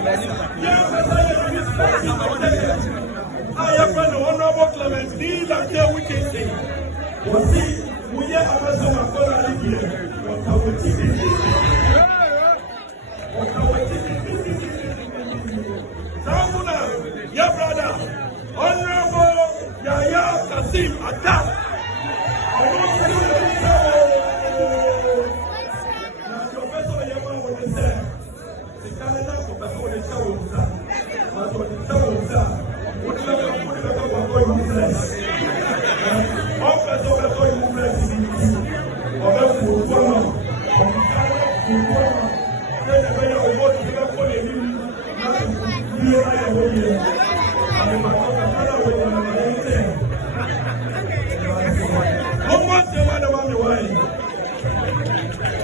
I am the Honorable Clement D. Dr. Wickenson. We are a person of God here. Samuna, your brother, Honorable Yaya Kasim Atta.